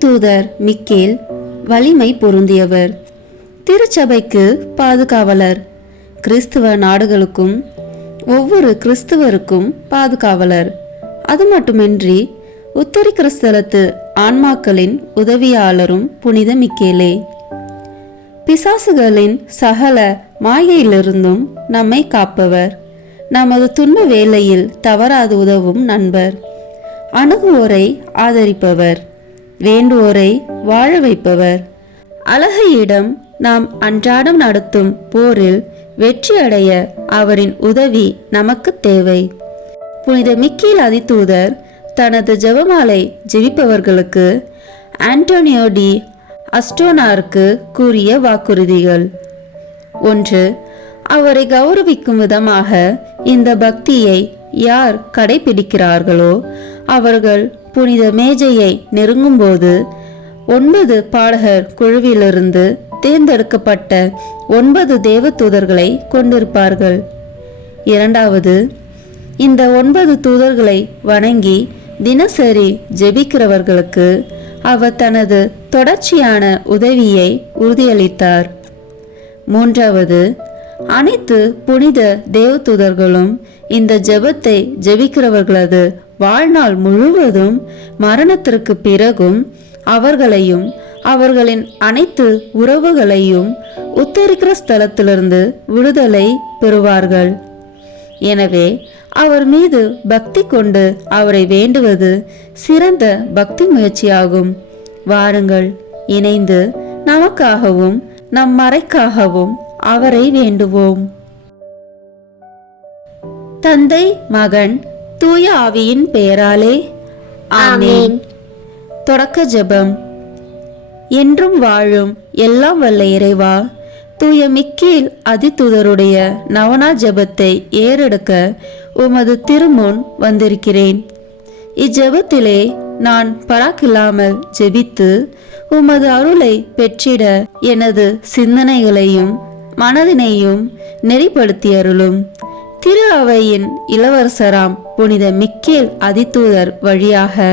அதிதூதர் Michael வலிமை பொருந்தியவர், திருச்சபைக்கு பாதுகாவலர், கிறிஸ்துவ நாடுகளுக்கும் ஒவ்வொரு கிறிஸ்துவருக்கும் பாதுகாவலர். அது மட்டுமின்றி உத்தரிக்கிற ஸ்தலத்து ஆன்மாக்களின் உதவியாளரும் புனித மிக்கேலே. பிசாசுகளின் சகல மாயையிலிருந்தும் நம்மை காப்பவர், நமது துன்ப வேளையில் தவறாது உதவும் நண்பர், அணுகுவோரை ஆதரிப்பவர், வேண்டுவோரை வாழ வைப்பவர். அழகையிடம் நாம் அன்றாடம் நடத்தும் போரில் வெற்றி அடைய அவரின் உதவி நமக்கு தேவை. புனித மிக்கேல் அதிதூதர் தனது ஜெபமாலை ஜெபிப்பவர்களுக்கு ஆண்டோனியோ டி அஸ்டோனாருக்கு கூறிய வாக்குறுதிகள். 1. அவரை கௌரவிக்கும் விதமாக இந்த பக்தியை யார் கடைபிடிக்கிறார்களோ அவர்கள் புனித மேஜையை நெருங்கும்போது 9 பாடகர் குழுவிலிருந்து தேர்ந்தெடுக்கப்பட்ட 9 தேவதூதர்களை கொண்டிருப்பார்கள். 2. இந்த 9 தூதர்களை வணங்கி தினசரி ஜெபிக்கிறவர்களுக்கு அவர் தனது தொடர்ச்சியான உதவியை உறுதியளித்தார். 3. அனைத்து புனித தேவதூதர்களும் இந்த ஜெபத்தை ஜெபிக்கிறவர்களது வாழ்நாள் முழுவதும் மரணத்திற்கு பிறகும் அவர்களையும் அவர்களின் அனைத்து உறவுகளையும் உத்தரிக்கிற ஸ்தலத்திலிருந்து விடுதலை பெறுவார்கள். எனவே அவர் மீது பக்தி கொண்டு அவரை வேண்டுவது சிறந்த பக்தி முயற்சியாகும். வாருங்கள், இணைந்து நமக்காகவும் நம் மறைக்காகவும் அவரை வேண்டுவோம். தந்தை, மகன், தூய ஆவியின் பெயராலே ஆமென். தொடக்க ஜெபம். என்றும் வாழும் எல்லாம் வல்ல இறைவா, தூய மிக்கேல் அதிதூதருடைய நவனா ஜெபத்தை ஏறெடுக்க உமது திருமுன் வந்திருக்கிறேன். இஜெபத்திலே நான் பராக்கில்லாமல் ஜெபித்து உமது அருளை பெற்றிட எனது சிந்தனைகளையும் மனதினையும் நெறிப்படுத்தியருளும். திரு அவையின் இளவரசராம் புனித மிக்கேல் அதிதூதர் வழியாக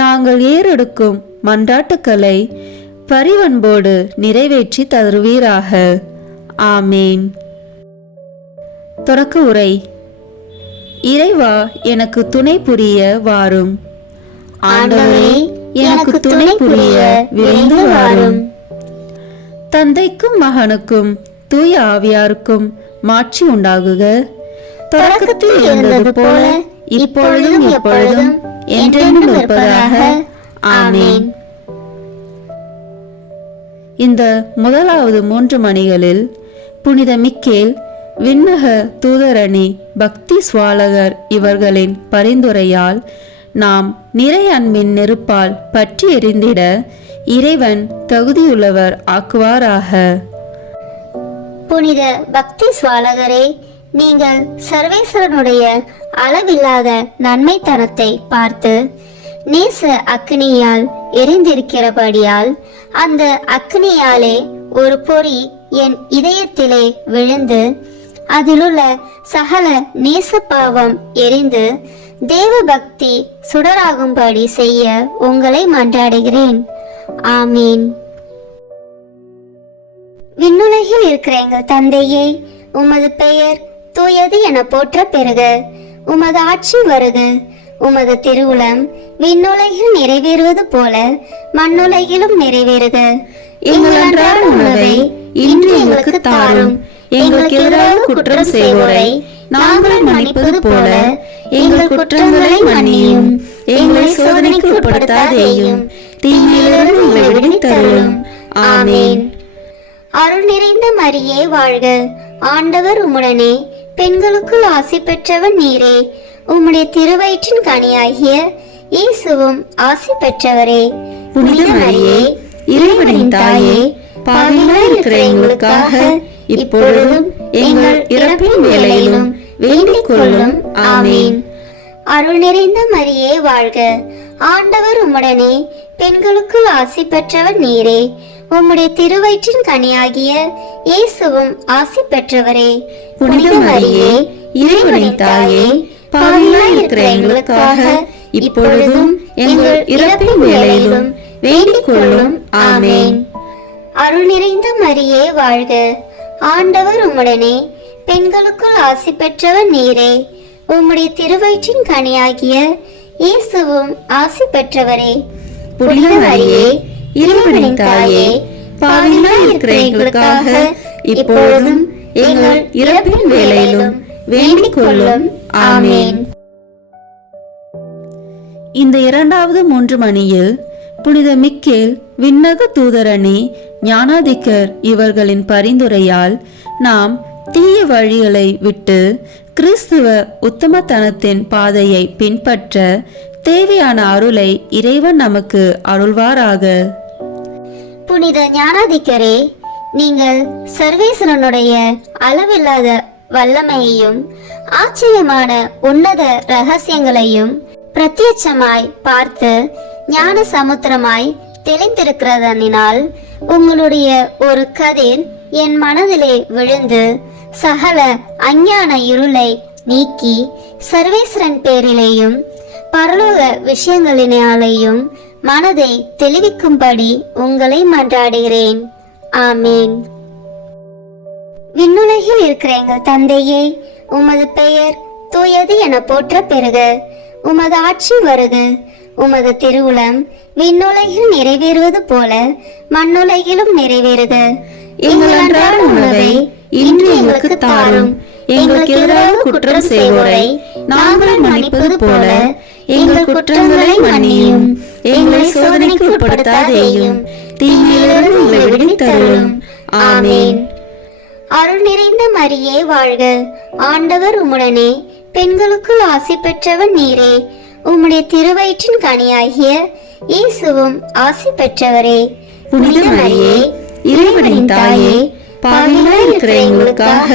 நாங்கள் ஏறெடுக்கும் மன்றாட்டுக்களை பரிவன்போடு நிறைவேற்றி தருவீராக. ஆமேன். தொடக்க உரை. இறைவா, எனக்கு துணை புரிய வாரும். ஆண்டவரே, எனக்கு துணை புரிய விரைந்து வாரும். தந்தைக்கும் மகனுக்கும் தூய ஆவியாருக்கும் மாட்சி உண்டாகுக. தொடக்கத்தில் இருந்தது போல இப்பொழுதும் எப்பொழுதும் என்றென்றும் இருப்பதாக. ஆமேன். இந்த முதலாவது 3 மணிகளில் புனித மிக்கேல், விண்ணக தூதரணி, பக்தி சுவாலகர் இவர்களின் பரிந்துரையால் நாம் நிறை அன்பின் நெருப்பால் பற்றி எரிந்திட இறைவன் தகுதியுள்ளவர் ஆக்குவாராக. புனித பக்தி சுவாலகரே, நீங்கள் சர்வேஸ்வரனுடைய அளவில்லாத நன்மைத்தனத்தை பார்த்து நேச அக்னியால் எரிந்திருக்கிறபடியால் அந்த அக்னியாலே ஒரு பொறி என் இதயத்திலே விழுந்து அதிலுள்ள சகல நேச பாவம் எரிந்து தேவ பக்தி சுடராகும்படி செய்ய உங்களை மன்றாடுகிறேன். ஆமீன். விண்ணுலகில் இருக்கிற எங்கள் தந்தையே, உமது பெயர் தூயது என போற்ற பெறுக. உமது ஆட்சி வருக. உமது திருவுளம் விண்ணுலகில் நிறைவேறுவது போல மண்ணுலகிலும் நிறைவேறுக. எங்கள் அன்றாட உணவை இன்று எங்களுக்கு தாரும். எங்களுக்கு எதிராக குற்றம் செய்வோரை நாங்கள் மன்னிப்பது போல எங்கள் குற்றங்களை மன்னியும். எங்களை சோதனைக்கு உட்படுத்தாதேயும், தீமையிலிருந்து எங்களை விடுவித்தருளும். ஆமேன். அருள் நிறைந்த மரியே வாழ்க. ஆண்டவர் உம்முடனே, பெண்களுக்குள் ஆசி பெற்றவன் நீரே. உம்முடைய திருவயிற்றின் கனியாகிய இயேசுவும் ஆசி பெற்றவரே. புனித மரியே, இறைவனின் தாயே, பாவிகளாய் இருக்கிற எங்களுக்காக இப்பொழுதும் எங்கள் இறப்பின் வேளையிலும் வேண்டிக் கொள்ளும். ஆமேன். அருள் நிறைந்த மரியே வாழ்க. ஆண்டவர் உம்முடனே, பெண்களுக்குள் ஆசி பெற்றவர் நீரே. உம்முடைய திருவயிற்றின் கனியாகிய இயேசுவும் ஆசி பெற்றவரே. புனித மரியே, இறைவனின் தாயே, பாவிகளாய் இருக்கிற எங்களுக்காக இப்பொழுதும் எங்கள் இறப்பின் வேளையிலும் வேண்டிக் கொள்ளும். ஆமேன். அருள் நிறைந்த மரியே வாழ்க, ஆண்டவர் உம்முடனே, பெண்களுக்குள் ஆசி பெற்றவர் நீரே. உம்முடைய திருவயிற்றின் கனியாகிய இயேசுவும் ஆசி பெற்றவரே. புனித மரியே, இறைவனின் தாயே, பாவிகளாய் இருக்கிற எங்களுக்காக இப்பொழுதும் எங்கள் இறப்பின் வேளையிலும் வேண்டிக் கொள்ளும். ஆமேன். இந்த இரண்டாவது 3 மணியில் புனித மிக்கேல், விண்ணக தூதரணி, ஞானாதிக்கர் இவர்களின் பரிந்துரையால் நாம் தீய வழிகளை விட்டு கிறிஸ்துவ உத்தமத்தனத்தின் பாதையை பின்பற்ற தேவையான அருளை இறைவன் நமக்கு அருள்வாராக. புனித ஞானாதிக்கரே, நீங்கள் சர்வேஸ்வரனுடைய அளவில்லாத வல்லமையையும் ஆச்சரியமான உன்னத ரகசியங்களையும் பிரத்யட்சமாய் பார்த்து ஞான சமுத்திரமாய் தெளிந்திருக்கிறதனால் உங்களுடைய ஒரு கதிர் என் மனதிலே விழுந்து சகல அஞ்ஞான இருளை நீக்கி சர்வேஸ்வரன் பேரிலேயும் பரலோக விஷயங்களினாலேயும் மனதை தெளிவிக்கும்படி உங்களை மன்றாடுகிறேன். ஆமேன். விண்ணுலகில் இருக்கிற எங்கள் தந்தையே, உமது பெயர் தூயது என போற்ற பெறுக. உமது ஆட்சி வருக. உமது திருவுளம் விண்ணுலகில் நிறைவேறுவது போல மண்ணுலகிலும் நிறைவேறுக. எங்கள் அன்றாட உணவை இன்று எங்களுக்கு தாரும். எங்களுக்கு எதிராக குற்றம் செய்வோரை நாங்கள் மன்னிப்பது போல எங்கள் குற்றங்களை மன்னியும். எங்களை சோதனைக்கு உட்படுத்தாதேயும், தீமையிலிருந்து எங்களை விடுவித்தருளும். ஆமேன். அருள் நிறைந்த மரியே வாழ்க, ஆண்டவர் உம்முடனே, பெண்களுக்குள் ஆசி பெற்றவர் நீரே. உம்முடைய திருவயிற்றின் கனியாகிய இயேசுவும் ஆசி பெற்றவரே. புனித மரியே, இறைவனின் தாயே, பாவிகளாய் இருக்கிற எங்களுக்காக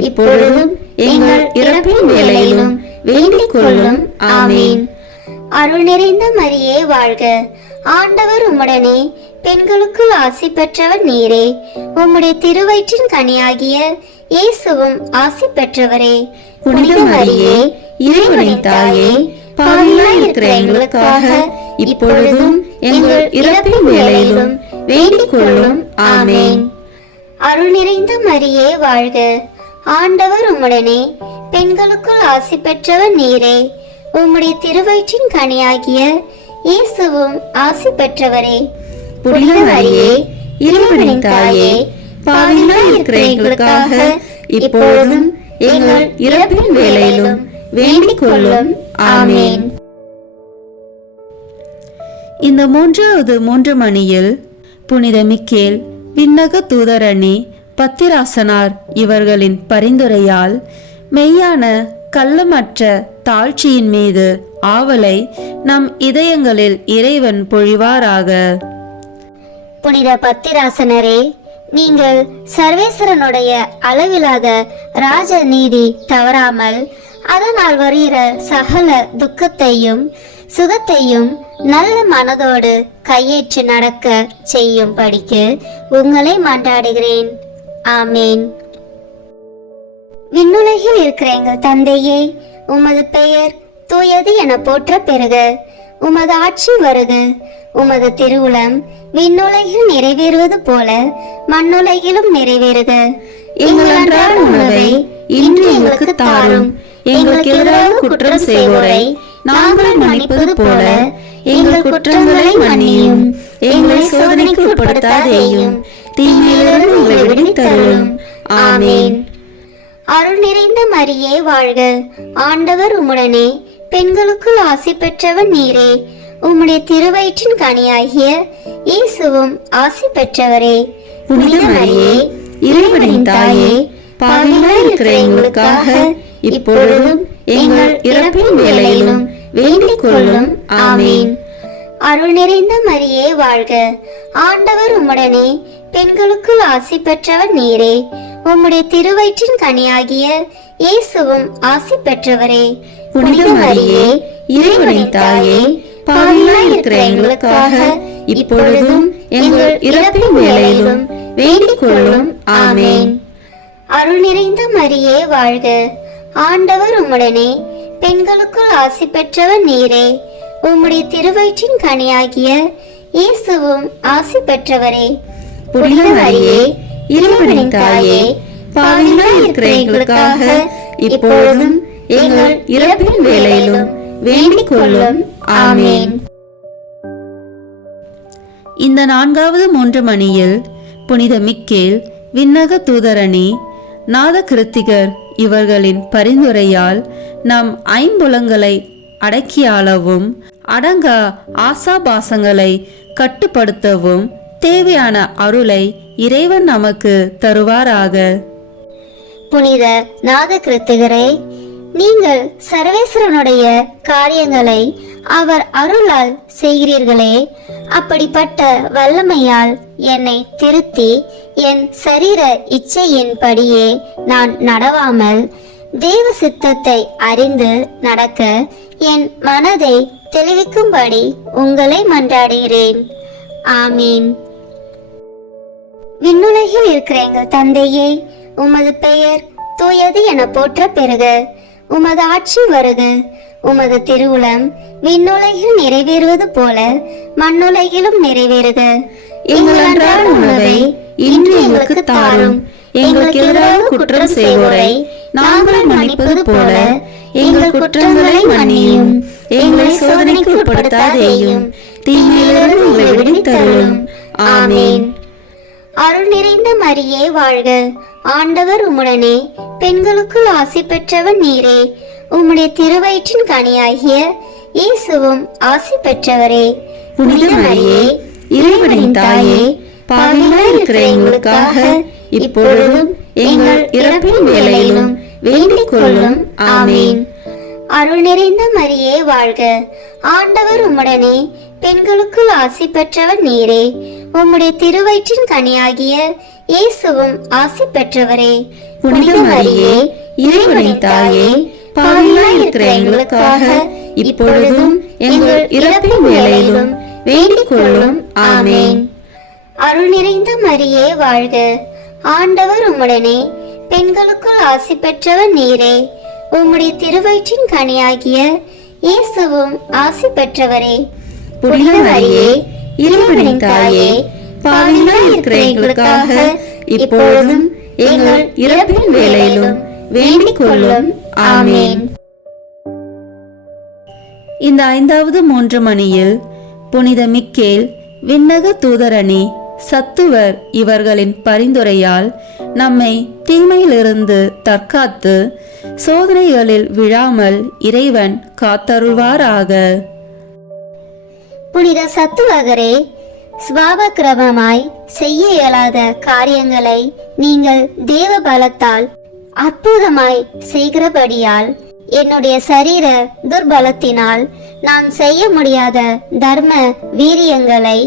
இப்பொழுதும் எங்கள் இறப்பின் வேளையிலும் வேண்டிக் கொள்ளும். ஆமேன். அருள் நிறைந்த மரியே வாழ்க, ஆண்டவர் உம்முடனே, பெண்களுக்குள் ஆசி பெற்றவர் நீரே. உம்முடைய திருவயிற்றின் கனியாகிய இயேசுவும் ஆசி பெற்றவரே. புனித மரியே, இறைவனின் தாயே, பாவிகளாய் இருக்கிற எங்களுக்காக இப்பொழுதும் எங்கள் இறப்பின் வேளையிலும் வேண்டிக் கொள்ளும். ஆமேன். அருள் நிறைந்த மரியே வாழ்க, ஆண்டவர் உம்முடனே, பெண்களுக்குள் ஆசி பெற்றவர் நீரே. உம்முடைய திருவயிற்றின் கனியாகிய இயேசுவும் ஆசி பெற்றவரே. புனித மரியே, இறைவனின் தாயே, பாவிகளாய் இருக்கிற எங்களுக்காக இப்பொழுதும் எங்கள் இறப்பின் வேளையிலும் வேண்டிக் கொள்ளும். ஆமேன். இந்த 3 மணியில் புனித மிக்கேல், விண்ணக தூதரணி, பத்திராசனார் இவர்களின் பரிந்துரையால் மெய்யான கள்ளமற்ற தாழ்ச்சியின் மீது ஆவலை நம் இதயங்களில் இறைவன் பொழிவாராக. புனித பத்திராசனரே, நீங்கள் சர்வேஸ்வரனுடைய அளவில்லாத ராஜ நீதி தவறாமல் அதனால் வருகிற சகல துக்கத்தையும் சுகத்தையும் நல்ல மனதோடு கையேற்று நடக்க செய்யும் படிக்கு உங்களை மன்றாடுகிறேன். ஆமேன். விண்ணுலகில் இருக்கிற எங்கள் தந்தையே, உமது பெயர் தூயது என போற்ற பெறுக. உமது ஆட்சி வருக. உமது திருவுளம் விண்ணுலகில் நிறைவேறுவது போல மண்ணுலகிலும் நிறைவேறுக. எங்கள் அன்றாட உணவை இன்று எங்களுக்கு தாரும். எங்களுக்கு எதிராக குற்றம் செய்வோரை நாங்கள் மன்னிப்பது போல எங்கள் குற்றங்களை மன்னியும். எங்களை சோதனைக்கு உட்படுத்தாதேயும், தீமையிலிருந்து எங்களை விடுவித்தருளும். ஆமேன். அருள் நிறைந்த மரியே வாழ்க, ஆண்டவர் உம்முடனே, பெண்களுக்குள் ஆசி பெற்றவர் நீரே. உம்முடைய திருவயிற்றின் கனியாகிய இயேசுவும் ஆசி பெற்றவரே. புனித மரியே, இறைவனின் தாயே, பாவிகளாய் இருக்கிற எங்களுக்காக இப்பொழுதும் எங்கள் இறப்பின் வேளையிலும் வேண்டிக் கொள்ளும். ஆமேன். அருள் நிறைந்த மரியே வாழ்க, ஆண்டவர் உம்முடனே, பெண்களுக்குள் ஆசி பெற்றவர் நீரே. உம்முடைய திருவயிற்றின் கனியாகிய இயேசுவும் ஆசி பெற்றவரே. புனித மரியே, இறைவனின் தாயே, பாவிகளாய் இருக்கிற எங்களுக்காக இப்பொழுதும் எங்கள் இறப்பின் வேளையிலும் வேண்டிக் கொள்ளும். ஆமேன். அருள் நிறைந்த மரியே வாழ்க, ஆண்டவர் உம்முடனே, பெண்களுக்குள் ஆசி பெற்றவர் நீரே. உம்முடைய திருவயிற்றின் கனியாகிய இயேசுவும் ஆசி பெற்றவரே. புனித மரியே, இறைவனின் தாயே, பாவிகளாய் இருக்கிற எங்களுக்காக இப்பொழுதும் எங்கள் இறப்பின் வேளையிலும் வேண்டிக் கொள்ளும். ஆமென். இந்த 4வது 3 மணியில் புனித மிக்கேல், விண்ணக தூதரணி, நாத கிருத்திகர் இவர்களின் பரிந்துரையால் நம் ஐம்புலங்களை அடக்கியாளவும் அடங்கா ஆசாபாசங்களை கட்டுப்படுத்தவும் தேவையான அருளை இறைவன் நமக்கு தருவாராக. புனித நாத கிருத்திகரே, நீங்கள் சர்வேஸ்வரனுடைய காரியங்களை அவர் அருளால் செய்கிறீர்களே. அப்படிப்பட்ட வல்லமையால் என்னை திருத்தி என் சரீர இச்சையின்படியே நான் நடவாமல் தேவ சித்தத்தை அறிந்து நடக்க என் மனதை தெளிவிக்கும்படி உங்களை மன்றாடுகிறேன். ஆமீன். விண்ணுலகில் இருக்கிற எங்கள் தந்தையே, உமது பெயர் தூயது என போற்ற பெறுக. உமது ஆட்சி வருக. உமது திருவுளம் விண்ணுலகில் நிறைவேறுவது போல மண்ணுலகிலும் நிறைவேறுக. எங்கள் அன்றாட உணவை இன்று எங்களுக்கு தாரும். எங்களுக்கு எதிராக குற்றம் செய்வோரை நாங்கள் மன்னிப்பது போல எங்கள் குற்றங்களை மன்னியும். எங்களை சோதனைக்கு உட்படுத்தாதேயும், தீமையிலிருந்து எங்களை விடுவித்தருளும். ஆமென். அருள் நிறைந்த மரியே வாழ்க. ஆண்டவர் உம்முடனே, பெண்களுக்குள் ஆசி பெற்றவன் நீரே. உம்முடைய திருவயிற்றின் கனியாகிய இயேசுவும் ஆசி பெற்றவரே. புனித மரியே, இறைவனின் தாயே, பாவிகளாய் இருக்கிற எங்களுக்காக இப்பொழுதும் எங்கள் இறப்பின் வேளையிலும் வேண்டிக் கொள்ளும். ஆமென். அருள் நிறைந்த மரியே வாழ்க. ஆண்டவர் உம்முடனே, பெண்களுக்குள் ஆசி பெற்றவன் நீரே. உம்முடைய திருவயிற்றின் கனியாகிய இயேசுவும் ஆசி பெற்றவரே. புனித மரியே, இறைவனின் தாயே, பாவிகளாய் இருக்கிற எங்களுக்காக இப்பொழுதும் எங்கள் இறப்பின் வேளையிலும் வேண்டிக் கொள்ளும். ஆமென். அருள் நிறைந்த மரியே வாழ்க. ஆண்டவர் உம்முடனே, பெண்களுக்குள் ஆசி பெற்றவன் நீரே. உம்முடைய திருவயிற்றின் கனியாகிய இயேசுவும் ஆசி பெற்றவரே. புனித மரியே, இறைவனின் தாயே, பாவிகளாய் இருக்கிற எங்களுக்காக இப்பொழுதும் எங்கள் இறப்பின் வேளையிலும் வேண்டிக் கொள்ளும். ஆமென். இந்த 5வது 3 மணியில் புனித மிக்கேல், விண்ணக தூதரணி, சத்துவர் இவர்களின் பரிந்துரையால் நம்மை தீமையிலிருந்து தற்காத்து சோதனைகளில் விழாமல் இறைவன் காத்தருள்வாராக. புனித சத்துவகரே, சுவாபக்கிரமமாய் செய்ய இயலாத காரியங்களை நீங்கள் தேவ பலத்தால் அற்புதமாய் செய்கிறபடியால் என்னுடைய சரீர துர்பலத்தினால் நான் செய்ய முடியாத தர்ம வீரியங்களை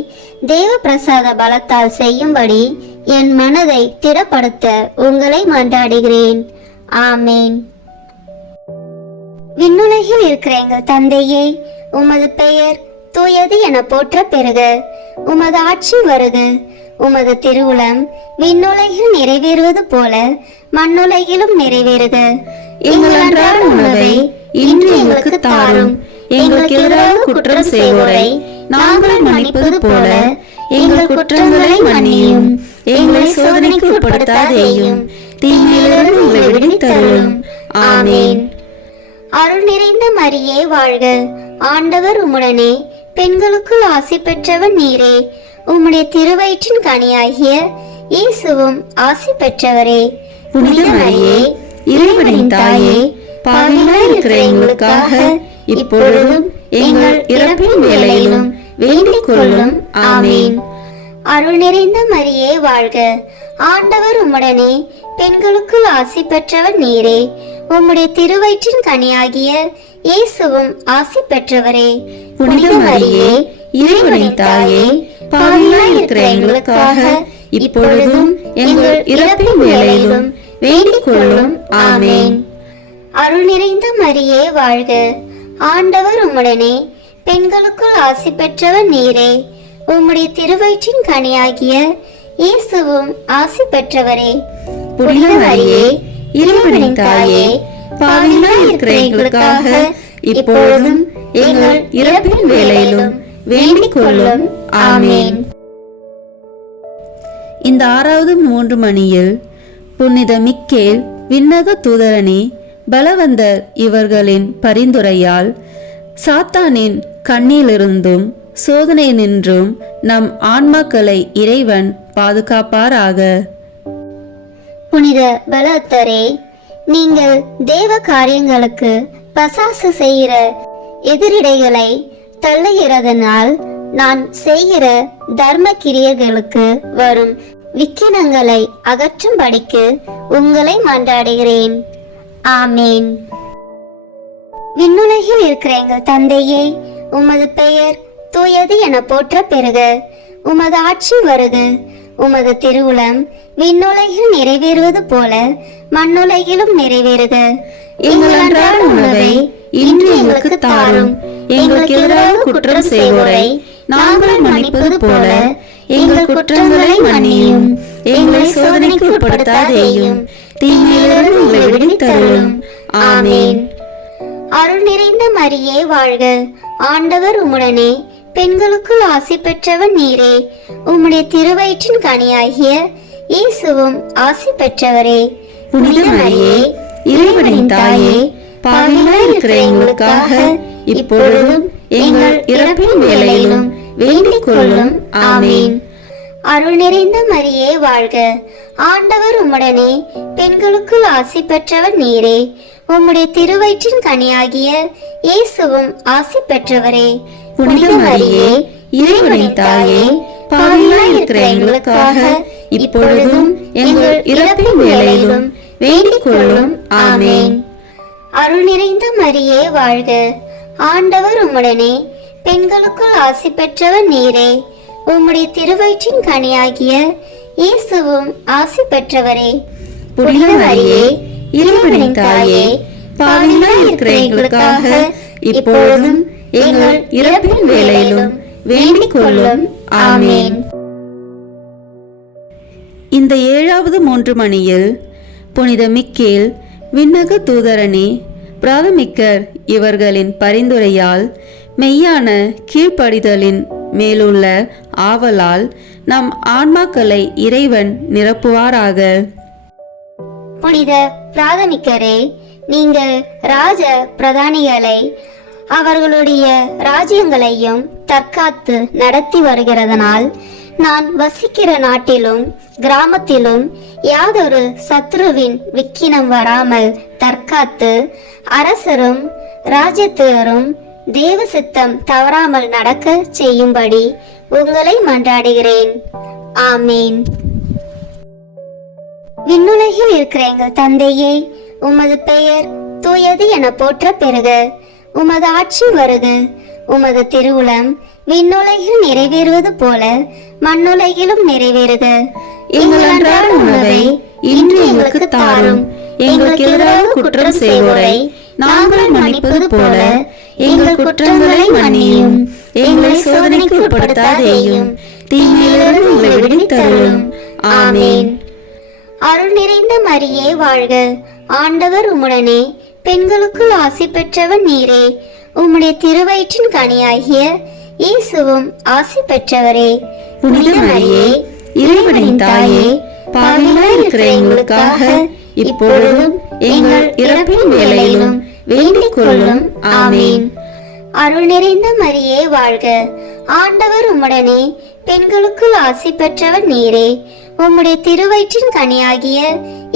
தேவ பிரசாத பலத்தால் செய்யும்படி என் மனதை திடப்படுத்த உங்களை மன்றாடுகிறேன். ஆமேன். விண்ணுலகில் இருக்கிற எங்கள் தந்தையே, உமது பெயர் தூயது என போற்ற பெறுக. உமது ஆட்சி வருக. உமது திருவுளம் விண்ணுலகில் நிறைவேறுவது போல மண்ணுலகிலும் நிறைவேறுக. எங்கள் அன்றாட உணவை இன்று எங்களுக்கு தாரும். எங்களுக்கு எதிராக குற்றம் செய்வோரை நாங்கள் மன்னிப்பது போல எங்கள் குற்றங்களை மன்னியும். எங்களை சோதனைக்கு உட்படுத்தாதேயும், தீமையிலிருந்து எங்களை விடுவித்தருளும். ஆமென். அருள் நிறைந்த மரியே வாழ்க. ஆண்டவர் உம்முடனே, பெண்களுக்குள் ஆசி பெற்றவன் நீரே. உம்முடைய திருவயிற்றின் கனியாகிய இயேசுவும் ஆசி பெற்றவரே. புனித மரியே, இறைவனின் தாயே, பாவிகளாய் இருக்கிற எங்களுக்காக இப்பொழுதும் எங்கள் இறப்பின் வேளையிலும் வேண்டிக் கொள்ளும். ஆமென். அருள் நிறைந்த மரியே வாழ்க. ஆண்டவர் உம்முடனே, பெண்களுக்குள் ஆசி பெற்றவன் நீரே. உம்முடைய திருவயிற்றின் கனியாகிய இயேசுவும் ஆசி பெற்றவரே. புனித மரியே, இறைவனின் தாயே, பாவிகளாய் இருக்கிற எங்களுக்காக இப்பொழுதும் எங்கள் இறப்பின் வேளையிலும் வேண்டிக் கொள்ளும். ஆமென். அருள் நிறைந்த மரியே வாழ்க. ஆண்டவர் உம்முடனே, பெண்களுக்குள் ஆசி பெற்றவன் நீரே. உம்முடைய திருவயிற்றின் கனியாகிய இயேசுவும் ஆசி பெற்றவரே. புனித மரியே, இறைவனின் தாயே, பாவிகளாய் இருக்கிற எங்களுக்காக இப்பொழுதும் எங்கள் இறப்பின் வேளையிலும் வேண்டிக் கொள்ளும். ஆமேன். இந்த 6வது 3 மணியில் புனித மிக்கேல் விண்ணக தூதரணி பலவந்தர் இவர்களின் பரிந்துரையால் சாத்தானின் கண்ணிலிருந்தும் சோதனை நின்றும் நம் ஆன்மாக்களை இறைவன் பாதுகாப்பாராக. புனித பலவந்தரே, நீங்கள் தேவ காரியங்களுக்கு பசாசு செய்கிற எதிரிடைகளை தள்ளுகிறதனால் நான் செய்கிற தர்ம கிரியைகளுக்கு வரும் விக்கினங்களை அகற்றும்படிக்கு உங்களை மன்றாடுகிறேன். ஆமேன். விண்ணுலகில் இருக்கிற எங்கள் தந்தையே, உமது பெயர் தூயது என போற்ற பெறுக. உமது ஆட்சி வருக. உமது திருவுளம் விண்ணுலகில் நிறைவேறுவது போல மண்ணுலகிலும் நிறைவேறுக. எங்கள் அன்றாட உணவை இன்று எங்களுக்கு தாரும். எங்களுக்கு எதிராக குற்றம் செய்வோரை நாங்கள் மன்னிப்பது போல எங்கள் குற்றங்களை மன்னியும். எங்களை சோதனைக்கு உட்படுத்தாதேயும், தீமையிலிருந்து எங்களை விடுவித்தருளும். ஆமேன். அருள் நிறைந்த மரியே வாழ்க. ஆண்டவர் உம்முடனே, பெண்களுக்குள் ஆசி பெற்றவன் நீரே. உம்முடைய திருவயிற்றின் கனியாகிய இயேசுவும் ஆசி பெற்றவரே. புனித மரியே, இறைவனின் தாயே, பாவிகளாய் இருக்கிற எங்களுக்காக இப்பொழுதும் எங்கள் இறப்பின் வேளையிலும் வேண்டிக் கொள்ளும். ஆமேன். அருள் நிறைந்த மரியே வாழ்க. ஆண்டவர் உம்முடனே, பெண்களுக்குள் ஆசி பெற்றவர் நீரே. உம்முடைய திருவயிற்றின் கனியாகிய இயேசுவும் ஆசி பெற்றவரே. புனித மரியே, இறைவனின் தாயே, பாவிகளாய் இருக்கிற எங்களுக்காக இப்பொழுதும் எங்கள் இறப்பின் வேளையிலும் வேண்டிக் கொள்ளும். ஆமேன். அருள் நிறைந்த மரியே வாழ்க. ஆண்டவர் உம்முடனே, பெண்களுக்குள் ஆசி பெற்றவர் நீரே. உம்முடைய திருவயிற்றின் கனியாகிய இயேசுவும் ஆசி பெற்றவரே. புனித மரியே, இறைவனின் தாயே, பாவிகளாய் இருக்கிற எங்களுக்காக இப்பொழுதும் எங்கள் இறப்பின் வேளையிலும் வேண்டிக் கொள்ளும். ஆமேன். இந்த 7வது 3 மணியில் புனித மிக்கேல் விண்ணக தூதரணி பிராதமிக்கர் இவர்களின் பரிந்துரையால் மெய்யான கீழ்ப்படிதலின் மேலுள்ள ஆவலால் நம் ஆன்மாக்களை இறைவன் நிரப்புவாராக. புனித பிராதமிக்கரே, நீங்கள் ராஜ பிரதானிகளை அவர்களுடைய ராஜ்யங்களையும் தற்காத்து நடத்தி வருகிறதனால் நான் வசிக்கிற நாட்டிலும் கிராமத்திலும் யாதொரு சத்ருவின் விக்கினம் வராமல் தற்காத்து அரசரும் ராஜ்யத்தினரும் தேவ சித்தம் தவறாமல் நடக்க செய்யும்படி உங்களை மன்றாடுகிறேன். ஆமேன். விண்ணுலகில் இருக்கிற எங்கள் தந்தையே, உமது பெயர் தூயது என போற்ற பெறுக. உமது ஆட்சி வருக. உமது திருவுளம் விண்ணுலகில் நிறைவேறுவது போல மண்ணுலகிலும் நிறைவேறுக. எங்கள் அன்றாட உணவை இன்று எங்களுக்கு தாரும். எங்களுக்கு எதிராக குற்றம் செய்வோரை நாங்கள் மன்னிப்பது போல எங்கள் குற்றங்களை மன்னியும். எங்களை சோதனைக்கு உட்படுத்தாதேயும், தீமையிலிருந்து எங்களை விடுவித்தருளும். ஆமேன். அருள் நிறைந்த மரியே வாழ்க. ஆண்டவர் உம்முடனே, பெண்களுக்குள் ஆசி பெற்றவன் நீரே. உம்முடைய திருவயிற்றின் கனியாகிய இயேசுவும் ஆசி பெற்றவரே. புனித மரியே, இறைவனின் தாயே, பாவிகளாய் இருக்கிற எங்களுக்காக இப்பொழுதும் எங்கள் இறப்பின் வேளையிலும் வேண்டிக் கொள்ளும். ஆமேன். அருள் நிறைந்த மரியே வாழ்க. ஆண்டவர் உம்முடனே, பெண்களுக்குள் ஆசி பெற்றவர் நீரே. உம்முடைய திருவயிற்றின் கனியாகிய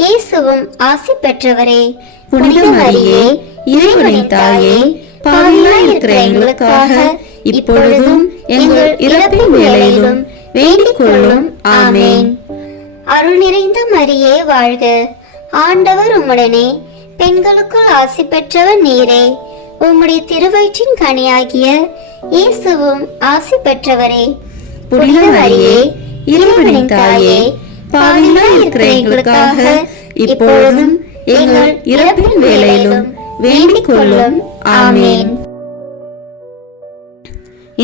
இயேசுவும் ஆசி பெற்றவரே. புனித மரியே, இறைவனின் தாயே, பாவிகளாய் இருக்கிற எங்களுக்காக இப்பொழுதும் எங்கள் இறப்பின் வேளையிலும் வேண்டிக் கொள்ளும். ஆமேன். அருள் நிறைந்த மரியே வாழ்க. ஆண்டவர் உம்முடனே, பெண்களுக்குள் ஆசி பெற்றவர் நீரே. உம்முடைய திருவயிற்றின் கனியாகிய இயேசுவும் ஆசி பெற்றவரே. புனித மரியே, இறைவனின் தாயே, பாவிகளாய் இருக்கிற எங்களுக்காக இப்பொழுதும் எங்கள் இறப்பின் வேளையிலும் வேண்டிக் கொள்ளும். ஆமேன்.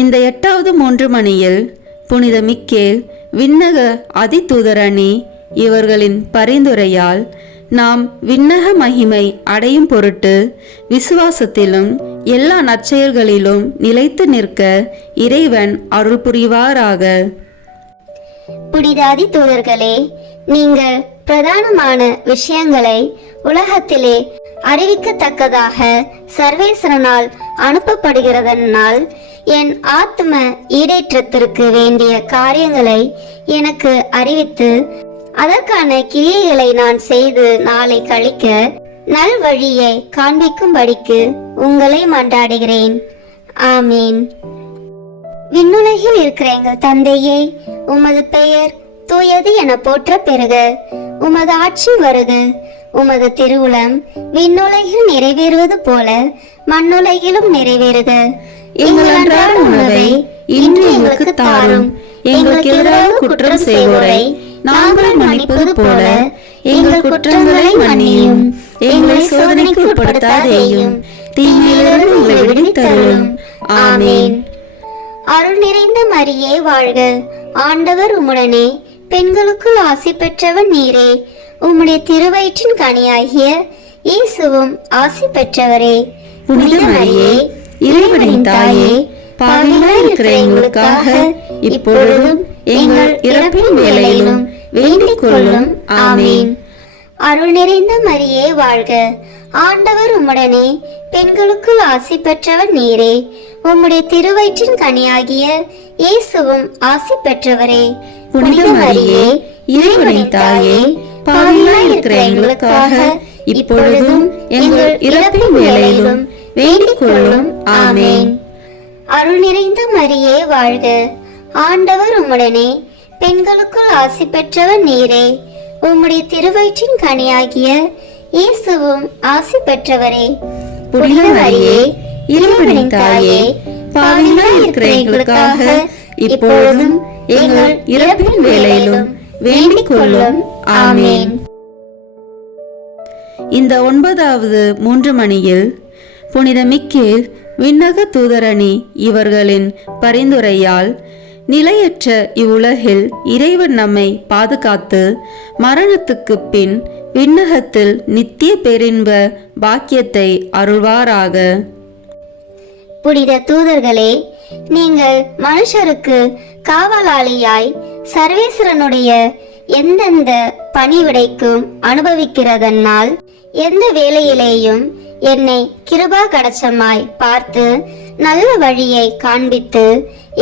இந்த 8வது 3 மணியில் புனித மிக்கேல் விண்ணக அதிதூதரணி இவர்களின் பரிந்துரையால் நாம் விண்ணக மகிமை அடையும் பொருட்டு விசுவாசத்திலும் எல்லா நற்செயல்களிலும் நிலைத்து நிற்க இறைவன் அருள் புரிவாராக. புனிதாதி தூதர்களே, நீங்கள் பிரதானமான விஷயங்களை உலகத்திலே அறிவிக்கத்தக்கதாக சர்வேஸ்வரனால் அனுப்பப்படுகிறதனால் என் ஆத்ம ஈடேற்றத்திற்கு வேண்டிய காரியங்களை எனக்கு அறிவித்து அதற்கான கிரியைகளை நான் செய்து நாளை கழிக்க நல் வழியை காண்பிக்கும்படிக்கு உங்களை மன்றாடுகிறேன். ஆமீன். விண்ணுலகில் இருக்கிற எங்கள் தந்தையே, உமது பெயர் தூயது என போற்ற பெறுக. உமது ஆட்சி வருக. உமது திருவுளம் விண்ணுலகில் நிறைவேறுவது போல மண்ணுலகிலும் நிறைவேறுக. எங்கள் அன்றாட உணவை இன்று எங்களுக்கு தாரும். எங்களுக்கு எதிராக குற்றம் செய்வோரை நாங்கள் மன்னிப்பது போல எங்கள் குற்றங்களை மன்னியும். எங்களை சோதனைக்கு உட்படுத்தாதேயும், தீமையிலிருந்து எங்களை விடுவித்தருளும். ஆமீன். அருள் நிறைந்த மரியே வாழ்க. ஆண்டவர் உம்முடனே, பெண்களுக்குள் ஆசி பெற்றவர் நீரே. உம்முடைய திருவயிற்றின் கனியாகிய இயேசுவும் ஆசி பெற்றவரே. புனித மரியே, இறைவனின் தாயே, பாவிகளாய் இருக்கிற எங்களுக்காக இப்பொழுதும் எங்கள் இறப்பின் வேளையிலும் வேண்டிக் கொள்ளும். ஆமீன். அருள் நிறைந்த மரியே வாழ்க. ஆண்டவர் உம்முடனே, பெண்களுக்குள் ஆசி பெற்றவர் நீரே. உம்முடைய திருவயிற்றின் கனியாகிய இயேசுவும் ஆசி பெற்றவரே. புனித மரியே, இறைவனின் தாயே, பாவிகளாய் இருக்கிற எங்களுக்காக இப்பொழுதும் எங்கள் இறப்பின் வேளையிலும் வேண்டிக் கொள்ளும். ஆமீன். அருள் நிறைந்த மரியே வாழ்க. ஆண்டவர் உம்முடனே, பெண்களுக்குள் ஆசி பெற்றவர் நீரே. உம்முடைய திருவயிற்றின் கனியாகிய இயேசுவும் ஆசி பெற்றவரே. புனித மரியே, இறைவனின் தாயே, பாவிகளாய் இருக்கிற எங்களுக்காக இப்பொழுதும் எங்கள் இறப்பின் வேளையிலும் வேண்டிக் கொள்ளும். ஆமீன். இந்த 9வது 3 மணியில் புனித மிக்கேல் விண்ணக தூதரணி இவர்களின் பரிந்துரையால் நிலையற்ற இவ்வுலகில் இறைவன் நம்மை பாதுகாத்து மரணத்துக்கு பின் விண்ணகத்தில் நித்திய பேரின்ப பாக்கியத்தை அருள்வாராக. புனித தூதர்களே, நீங்கள் மனுஷருக்கு காவலாளியாய் சர்வேஸ்வரனுடைய எந்தெந்த பணிவிடைக்கும் அனுபவிக்கிறதனால் எந்த வேளையிலேயும் என்னை கிருபா கடச்சமாய் பார்த்து நல்ல வழியை காண்பித்து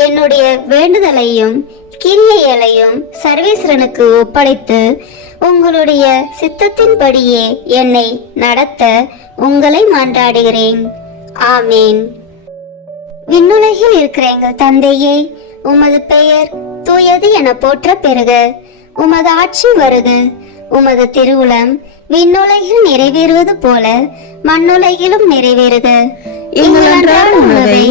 என்னுடைய வேண்டுதலையும் கிரியைகளையும் சர்வேஸ்வரனுக்கு ஒப்படைத்து உங்களுடைய சித்தத்தின்படியே என்னை நடத்த உங்களை மன்றாடுகிறேன். ஆமீன். விண்ணுலகில் இருக்கிற எங்கள் தந்தையே, உமது பெயர் தூயது என போற்ற பெறுக. உமது ஆட்சி வருக. உமது திருவுளம் விண்ணுலகில் நிறைவேறுவது போல மண்ணுலகிலும் நிறைவேறுக. எங்கள் அன்றாட உணவை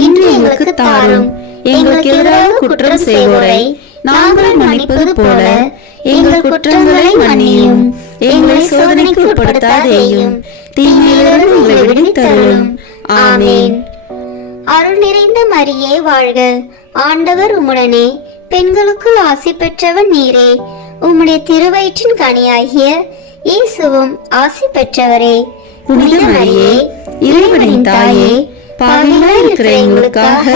இன்று எங்களுக்கு தாரும். எங்களுக்கு எதிராக குற்றம் செய்வோரை நாங்கள் மன்னிப்பது போல எங்கள் குற்றங்களை மன்னியும். எங்களை சோதனைக்கு உட்படுத்தாதேயும், தீமையிலிருந்து எங்களை விடுவித்தருளும். ஆமீன். அருள் நிறைந்த மரியே வாழ்க. ஆண்டவர் உம்முடனே, பெண்களுக்குள் ஆசி பெற்றவர் நீரே. உம்முடைய திருவயிற்றின் கனியாகிய இயேசுவும் ஆசி பெற்றவரே. புனித மரியே, இறைவனின் தாயே, பாவிகளாய் இருக்கிற எங்களுக்காக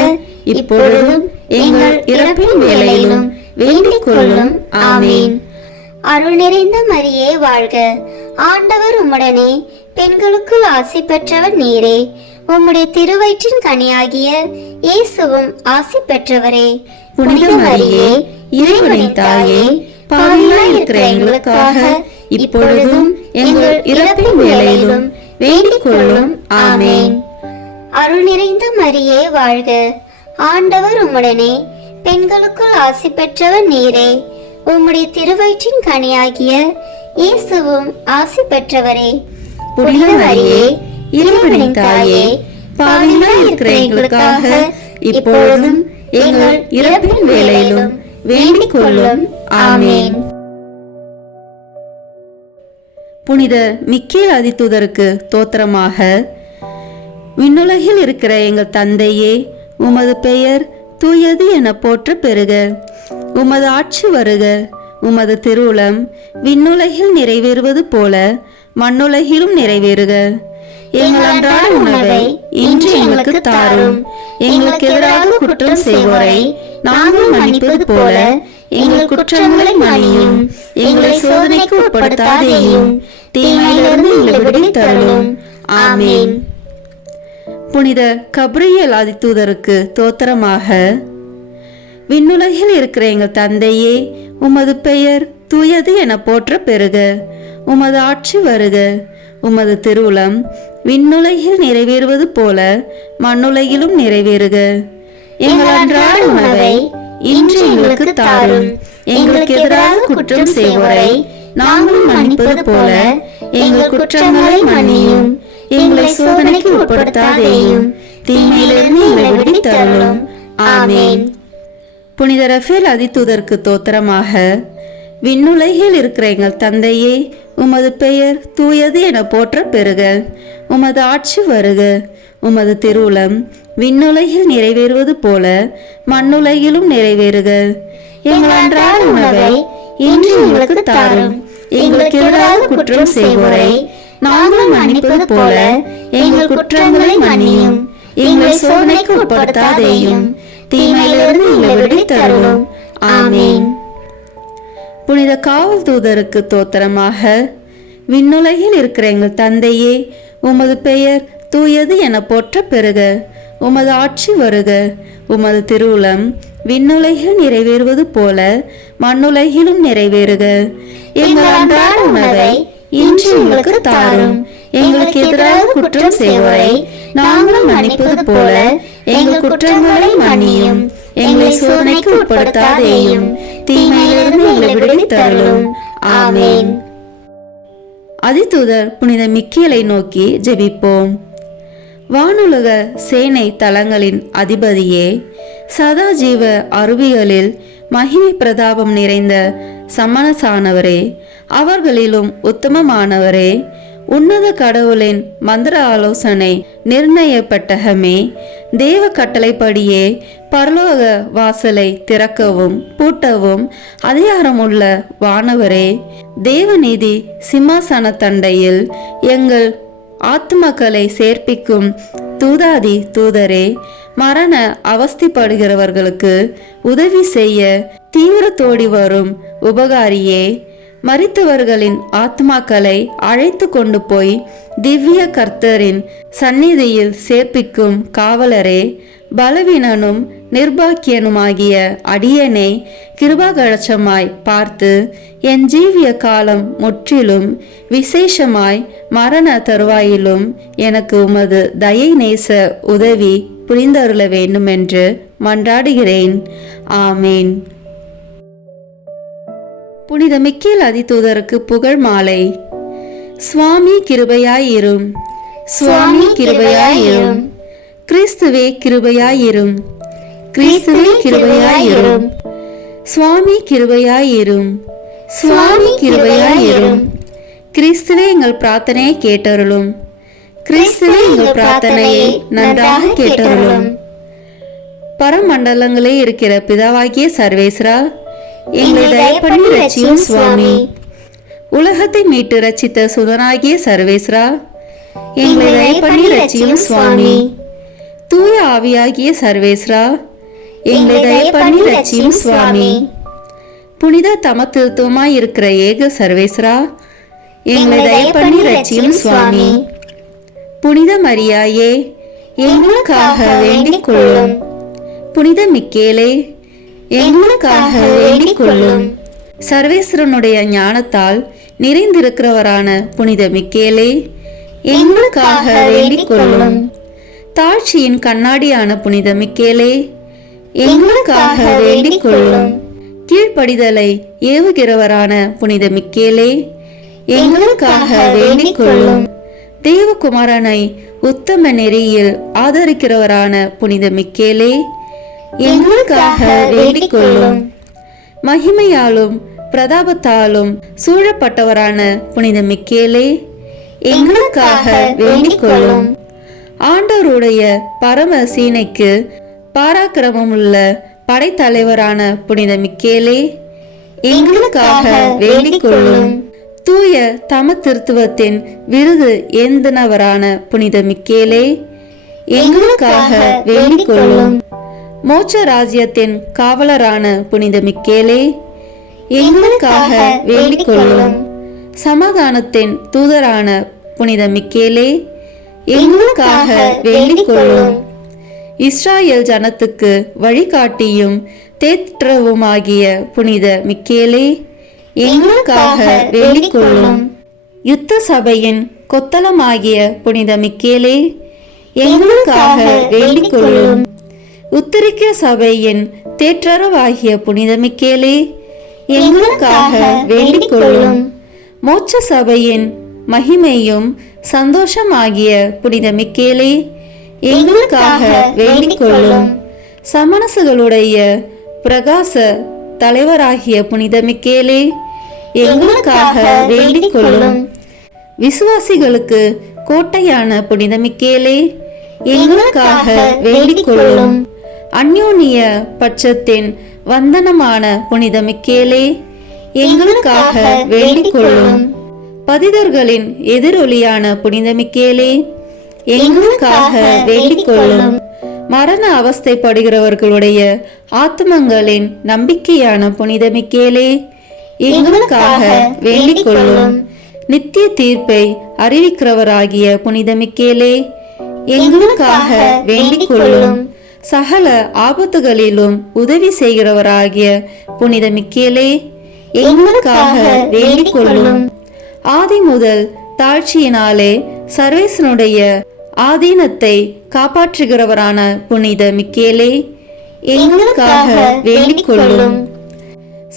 இப்பொழுதும் எங்கள் இறப்பின் வேளையிலும் வேண்டிக் கொள்ளும். ஆமீன். அருள் நிறைந்த மரியே வாழ்க. ஆண்டவர் உம்முடனே, பெண்களுக்குள் ஆசி பெற்றவர் நீரே. உம்முடைய திருவயிற்றின் கனியாகிய இயேசுவும் ஆசி பெற்றவரே. புனித மரியே, இறைவனின் தாயே, பாவிகளாய் இருக்கிற எங்களுக்காக இப்பொழுதும் எங்கள் இறப்பின் வேளையிலும் வேண்டிக் கொள்ளும். ஆமீன். அருள் நிறைந்த மரியே வாழ்க. ஆண்டவர் உம்முடனே, பெண்களுக்குள் ஆசி பெற்றவர் நீரே. உம்முடைய திருவயிற்றின் கனியாகிய இயேசுவும் ஆசி பெற்றவரே. புனித மரியே, இறைவனின் தாயே, பாவிகளாய் இருக்கிற எங்களுக்காக இப்பொழுதும் எங்கள் இறப்பின் வேளையிலும் வேண்டிக் கொள்ளும். ஆமீன். புனித மிக்கேல் அதிதூதருக்கு தோத்திரமாக. விண்ணுலகில் இருக்கிற எங்கள் தந்தையே, உமது பெயர் தூயது என போற்ற பெறுக. உமது ஆட்சி வருக. உமது திருவுளம் விண்ணுலகில் நிறைவேறுவது போல மண்ணுலகிலும் நிறைவேறுக. எங்கள் அன்றாட உணவை இன்று எங்களுக்கு தாரும். எங்களுக்கு எதிராக குற்றம் செய்வோரை நாங்கள் மன்னிப்பது போல எங்கள் குற்றங்களை மன்னியும். எங்களை சோதனைக்கு உட்படுத்தாதேயும், தீமையிலிருந்து எங்களை விடுவித்தருளும். ஆமென். புனித கப்ரியேல் ஆதிதூதருக்கு தோத்திரமாக. விண்ணுலகில் இருக்கிற எங்கள் தந்தையே, உமது பெயர் தூயது என போற்ற பெறுக. உமது ஆட்சி வருக. உமது திருவுளம் விண்ணுலகில் நிறைவேறுவது போல மண்ணுலகிலும் நிறைவேறுக. எங்கள் அன்றாட உணவை இன்று எங்களுக்கு தாரும். எங்களுக்கு எதிராக குற்றம் செய்வோரை நாங்கள் மன்னிப்பது போல எங்கள் குற்றங்களை மன்னியும். எங்களை சோதனைக்கு உட்படுத்தாதேயும், தீமையிலிருந்து எங்களை விடுவித்தருளும். ஆமென். புனித ரஃபேல் ஆதிதூதருக்கு தோத்திரமாக. விண்ணுலகில் இருக்கிற எங்கள் தந்தையே, உமது பெயர் தூயது என போற்ற பெறுக. உமது ஆட்சி வருக. உமது திருவுளம் விண்ணுலகில் நிறைவேறுவது போல மண்ணுலகிலும் நிறைவேறுக. எங்கள் அன்றாட உணவை இன்று எங்களுக்கு தாரும். எங்களுக்கு எதிராக குற்றம் செய்வோரை நாங்கள் மன்னிப்பது போல எங்கள் குற்றங்களை மன்னியும். எங்களை சோதனைக்கு உட்படுத்தாதேயும், தீமையிலிருந்து எங்களை விடுவித்தருளும். ஆமென். புனித காவல் தூதருக்கு தோத்திரமாக. விண்ணுலகில் இருக்கிற எங்கள் தந்தையே, உமது பெயர் தூயது என போற்ற பெறுக. உமது ஆட்சி வருக. உமது திருவுளம் விண்ணுலகில் நிறைவேறுவது போல மண்ணுலகிலும் நிறைவேறுக. எங்கள் அன்றாட உணவை இன்று எங்களுக்கு தாரும். எங்களுக்கு எதிராக குற்றம் செய்வோரை நாங்கள் மன்னிப்பது போல எங்கள் குற்றங்களை மன்னியும். எங்களை சோதனைக்கு உட்படுத்தாதேயும், தீமையிலிருந்து எங்களை விடுவித்தருளும். ஆமென். அதிதூதர் புனித மிக்கேலை நோக்கி ஜெபிப்போம். வானுலக சேனை தலங்களின் அதிபதியே, சதாஜீவ அருவிகளில் மகிமை பிரதாபம் நிறைந்த சமணசானவரே, அவர்களிலும் உத்தமமானவரே, உன்னத கடவுளின் மந்திர ஆலோசனை நிர்ணயப்பட்டகமே, தேவ கட்டளைப்படியே பரலோக வாசலை திறக்கவும் பூட்டவும் அதிகாரமுள்ள வானவரே, தேவநீதி சிம்மாசன தண்டையில் எங்கள் ஆத்மக்களை சேர்ப்பிக்கும் தூதாதி தூதரே, மரண அவஸ்திப்படுகிறவர்களுக்கு உதவி செய்ய தீவிரத்தோடி வரும் உபகாரியே, மரித்தவர்களின் ஆத்மாக்களை அழைத்து கொண்டு போய் திவ்ய கர்த்தரின் சந்நிதியில் சேர்ப்பிக்கும் காவலரே, பலவீனனும் நிர்பாக்கியனுமாகிய அடியனை கிருபாகழச்சமாய் பார்த்து என் ஜீவிய காலம் முற்றிலும் விசேஷமாய் மரண தருவாயிலும் எனக்கு உமது தயை நேச உதவி புரிந்தருள வேண்டுமென்று மன்றாடுகிறேன். ஆமேன். புனித மிக்கேல் அதிதூதருக்கு புகழ் மாலை. சுவாமி கிருபையாயிரும். சுவாமி கிருபையாயிரும். கிறிஸ்துவே கிருபையாயிரும். கிறிஸ்துவே கிருபையாயிரும். சுவாமி கிருபையாயிரும். சுவாமி கிருபையாயிரும். கிறிஸ்துவே எங்கள் பிரார்த்தனையை கேட்டருளும். கிறிஸ்துவே எங்கள் பிரார்த்தனையை நன்றாக கேட்டருளும். பரமண்டலங்களே இருக்கிற பிதாவாகிய சர்வேஸ்வரா, எங்களை தயப்பண்ணி ரட்சியும் சுவாமி. உலகத்தை மீட்டு ரட்சித்த சுதனாகிய சர்வேஸ்வரா, எங்களை தயப்பண்ணி ரட்சியும் சுவாமி. தூய ஆவியாகிய சர்வேஸ்வரா, எங்களை தயப்பண்ணி ரட்சியும் சுவாமி. புனித தமத்துவமாய் இருக்கிற ஏக சர்வேஸ்வரா, எங்களை தயப்பண்ணி ரட்சியும் சுவாமி. புனித மரியாயே, எங்களுக்காக வேண்டிக் கொள்ளும். புனித மிக்கேலே, எங்களுக்காக வேண்டிக் கொள்ளும். சர்வேஸ்வரனுடைய ஞானத்தால் நிறைந்திருக்கிறவரான புனித மிக்கேலே, எங்களுக்காக வேண்டிக் கொள்ளும். தாழ்ச்சியின் கண்ணாடியான புனித மிக்கேலே, எங்களுக்காக வேண்டிக் கொள்ளும். கீழ்ப்படிதலை ஏவுகிறவரான புனித மிக்கேலே, எங்களுக்காக வேண்டிக் கொள்ளும். தேவகுமாரனை உத்தம நெறியில் ஆதரிக்கிறவரான புனித மிக்கேலே, எங்களுக்காக வேண்டிக் கொள்ளும். மகிமையாலும் பிரதாபத்தாலும் சூழப்பட்டவரான புனித மிக்கேலே, எங்களுக்காக வேண்டிக் கொள்ளும். ஆண்டவருடைய பரம சீனைக்கு பாராக்கிரமமுள்ள படைத்தலைவரான புனித மிக்கேலே, எங்களுக்காக வேண்டிக் கொள்ளும். தூய தம திருத்துவத்தின் விருது ஏந்தினவரான புனித மிக்கேலே, எங்களுக்காக வேண்டிக் கொள்ளும். மோட்ச ராஜ்யத்தின் காவலரான புனித மிக்கேலே, எங்களுக்காக வேண்டிக் கொள்ளும். சமாதானத்தின் தூதரான புனித மிக்கேலே, எங்களுக்காக வேண்டிக் கொள்ளும். இஸ்ராயேல் ஜனத்துக்கு வழிகாட்டியும் தேற்றவுமாகிய புனித மிக்கேலே, எங்களுக்காக வேண்டிக் கொள்ளும். யுத்த சபையின் கொத்தளமாகிய புனித மிக்கேலே, எங்களுக்காக வேண்டிக் கொள்ளும். உத்தரிக்க சபையின் தேற்றரவாகிய புனித மிக்கேலே, எங்களுக்காக வேண்டிக் கொள்ளும். மோட்ச சபையின் மகிமையும் சந்தோஷமாகிய புனித மிக்கேலே, எங்களுக்காக வேண்டிக் கொள்ளும். சமணசுகளுடைய பிரகாச தலைவராகிய புனித மிக்கேலே, எங்களுக்காக வேண்டிக் கொள்ளும். விசுவாசிகளுக்கு கோட்டையான புனித மிக்கேலே, எங்களுக்காக வேண்டிக் கொள்ளும். அந்யோன்ய பட்சத்தின் வந்தனமான புனித மிக்கேலே, எங்களுக்காக வேண்டிக் கொள்ளும். பதிதர்களின் எதிரொலியான புனித மிக்கேலே, எங்களுக்காக வேண்டிக் கொள்ளும். மரண அவஸ்தைப்படுகிறவர்களுடைய ஆத்மங்களின் நம்பிக்கையான புனித மிக்கேலே, எங்களுக்காக வேண்டிக் கொள்ளும். நித்திய தீர்ப்பை அறிவிக்கிறவராகிய புனித மிக்கேலே, எங்களுக்காக வேண்டிக் கொள்ளும். சகல ஆபத்துகளிலும் உதவி செய்கிறவராகிய புனித மிக்கேலே, எங்களுக்காக வேண்டிக் கொள்ளும். ஆதி முதல் தாழ்ச்சியினாலே சர்வேசனுடைய ஆதீனத்தை காப்பாற்றுகிறவரான புனித மிக்கேலே, எங்களுக்காக வேண்டிக் கொள்ளும்.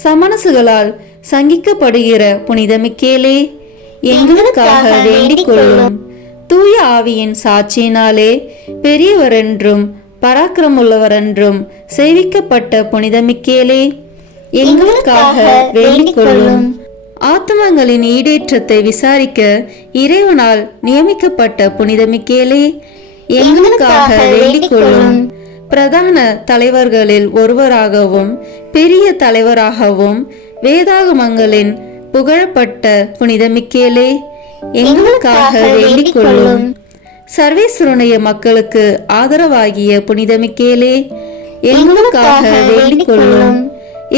சமணசுகளால் சங்கிக்கப்படுகிற புனித மிக்கேலே, எங்களுக்காக வேண்டிக் கொள்ளும். தூய ஆவியின் சாட்சியினாலே பெரியவரென்றும் பராக்கிரமுள்ளவரென்றும் சேவிக்கப்பட்ட புனித மிக்கேலே, எங்களுக்காக வேண்டிக் கொள்ளும். ஆத்மங்களின் ஈடேற்றத்தை விசாரிக்க இறைவனால் நியமிக்கப்பட்ட புனித மிக்கேலே, எங்களுக்காக வேண்டிக் கொள்ளும். பிரதான தலைவர்களில் ஒருவராகவும் பெரிய தலைவராகவும் வேதாகமங்களின் புகழப்பட்ட புனித மிக்கேலே, எங்களுக்காக வேண்டிக் கொள்ளும். சர்வேஸ்வருடைய மக்களுக்கு ஆதரவாகிய புனித மிக்கேலே, எங்களுக்காக வேண்டிக் கொள்ளும்.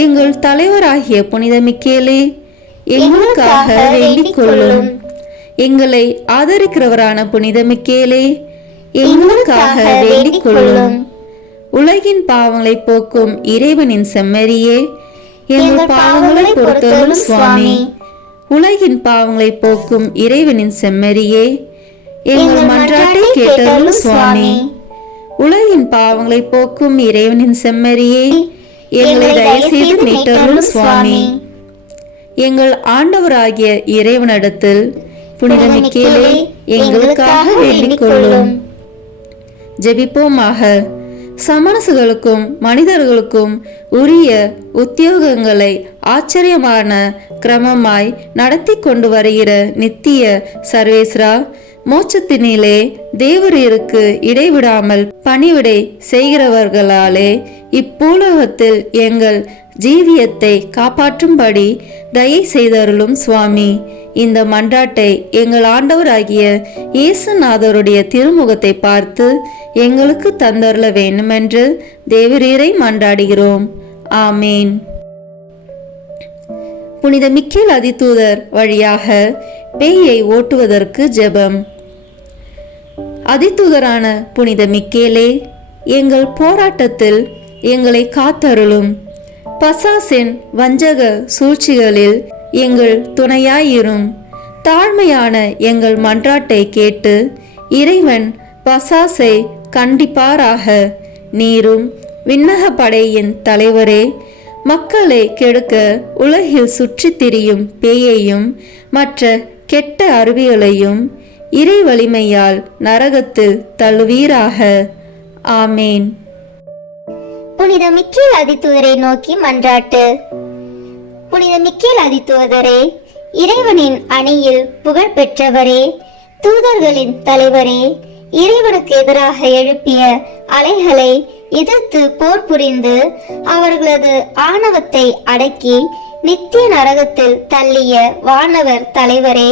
எங்கள் தலைவராகிய புனித மிக்கேலே, எங்களுக்காக வேண்டிக் கொள்ளும். எங்களை ஆதரிக்கிறவரான புனித மிக்கேலே, எங்களுக்காக வேண்டிக் கொள்ளும். உலகின் பாவங்களை போக்கும் இறைவனின் செம்மறியே, எங்கள் பாவங்களை பொறுத்தருளும் சுவாமி. உலகின் பாவங்களை போக்கும் இறைவனின் செம்மறியே, எங்கள் மன்றாட்டை கேட்டருளும் சுவாமி. உலகின் பாவங்களை போக்கும் இறைவனின் செம்மறியே, எங்களை தயவு செய்து மீட்டருளும் சுவாமி. எங்கள் ஆண்டவராகிய இறைவனிடத்தில் புனித மிக்கேலே, எங்களுக்காக வேண்டிக் கொள்ளும். ஜெபிப்போமாக. சமணசுகளுக்கும் மனிதர்களுக்கும் உரிய உத்தியோகங்களை ஆச்சரியமான கிரமமாய் நடத்தி கொண்டு வருகிற நித்திய சர்வேஸ்வரா, மோட்சத்தினிலே தேவரீருக்கு இடைவிடாமல் பணிவிடை செய்கிறவர்களாலே இப்பூலகத்தில் எங்கள் ஜீவியத்தை காப்பாற்றும்படி தயை செய்தருளும் சுவாமி. இந்த மன்றாட்டை எங்கள் ஆண்டவராகிய இயேசுநாதருடைய திருமுகத்தை பார்த்து எங்களுக்கு தந்தருள வேண்டுமென்று தேவரீரை மன்றாடுகிறோம். ஆமேன். புனித மிக்கேல் அதிதூதர் வழியாக பேயை ஓட்டுவதற்கு ஜெபம். அதிதூதரான புனித மிக்கேலே, எங்கள் போராட்டத்தில் எங்களை காத்தருளும். பசாசின் வஞ்சக சூழ்ச்சிகளில் எங்கள் துணையாயிரும். தாழ்மையான எங்கள் மன்றாட்டை கேட்டு இறைவன் பசாசை கண்டிப்பாராக. நீரும் விண்ணக படையின் தலைவரே, மக்களை கெடுக்க உலகில் சுற்றித் திரியும் பேயையும் மற்ற கெட்ட அருவிகளையும் இறை வலிமையால் நரகத்தில் தள்ளுவீராக. ஆமேன். புனித மிக்கேல் அதிதூதரை நோக்கி மன்றாட்டு. புனித மிக்கேல் அதிதூதரே, இறைவனின் அணியில் புகழ் பெற்றவரே, தூதர்களின் தலைவரே, இறைவனுக்கு எதிராக எழுப்பிய அலைகளை எதிர்த்து போர் புரிந்து அவர்களது ஆணவத்தை அடக்கி நித்திய நரகத்தில் தள்ளிய வானவர் தலைவரே,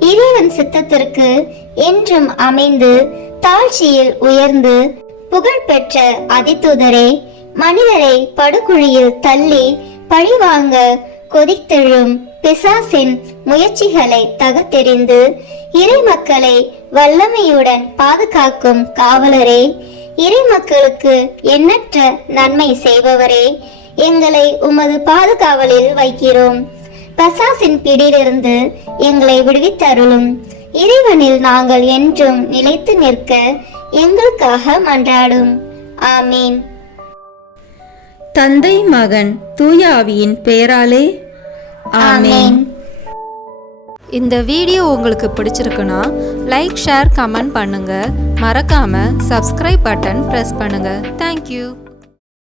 இறைவன் சித்தத்திற்கு என்றும் அமைந்து தாழ்ச்சியில் உயர்ந்து புகழ்பெற்ற அதிதூதரே, மனிதரை படுகுழியில் தள்ளி பழிவாங்க கொதித்தெழும் பிசாசின் முயற்சிகளை தகர்த்தெறிந்து இறை மக்களை வல்லமையுடன் பாதுகாக்கும் காவலரே, இறை மக்களுக்கு எண்ணற்ற நன்மை செய்பவரே, எங்களை உமது பாதுகாவலில் வைக்கிறோம். பிசாசின் பிடியிலிருந்து எங்களை விடுவித்தருளும். இறைவனில் நாங்கள் என்றும் நிலைத்து நிற்க எங்களுக்காக மன்றாடும். ஆமீன். தந்தை, மகன், தூய ஆவியின் பெயராலே ஆமீன். இந்த வீடியோ உங்களுக்கு பிடிச்சிருக்குன்னா லைக், ஷேர், கமெண்ட் பண்ணுங்க. மறக்காம சப்ஸ்கிரைப் பட்டன் பிரஸ் பண்ணுங்க. தேங்க்யூ.